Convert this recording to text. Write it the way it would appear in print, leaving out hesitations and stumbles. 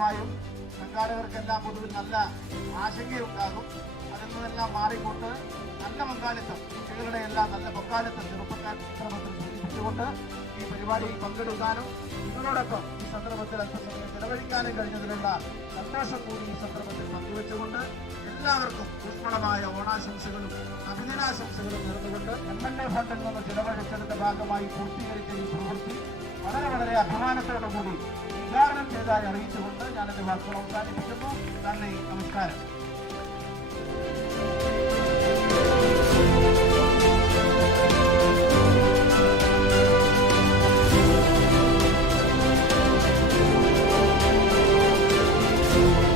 സ്വാഭാവികമായും സംഘാടകർക്കെല്ലാം പൊതുവിൽ നല്ല ആശങ്കയുണ്ടാകും. അതിൽ നിന്നെല്ലാം മാറിക്കൊണ്ട് നല്ല പങ്കാളിത്തം, കുട്ടികളുടെ എല്ലാം നല്ല പങ്കാളിത്തം ചെറുപ്പക്കാരുടെ സൂചിപ്പിച്ചുകൊണ്ട് ഈ പരിപാടിയിൽ പങ്കെടുക്കാനും നിങ്ങളോടൊപ്പം ഈ സന്ദർഭത്തിൽ അല്പസമയം ചെലവഴിക്കാനും കഴിഞ്ഞതിലുള്ള സന്തോഷം കൂടി ഈ സന്ദർഭത്തിൽ പങ്കുവെച്ചുകൊണ്ട് എല്ലാവർക്കും ഊഷ്മളമായ ഓണാശംസകളും അഭിനന്ദനാശംസകളും നേർന്നുകൊണ്ട് MLA ഫണ്ടിൽ നിന്ന് ചിലവഴിച്ചതിന്റെ ഭാഗമായി പൂർത്തീകരിച്ച ഈ പ്രവൃത്തി വളരെ അഭിമാനത്തോടുകൂടി ഉദ്ഘാടനം ചെയ്തതായി അറിയിച്ചുകൊണ്ട് ഞാൻ എന്റെ വാക്കുകൾ അവസാനിപ്പിക്കുന്നു. നന്ദി, നമസ്കാരം. Thank you.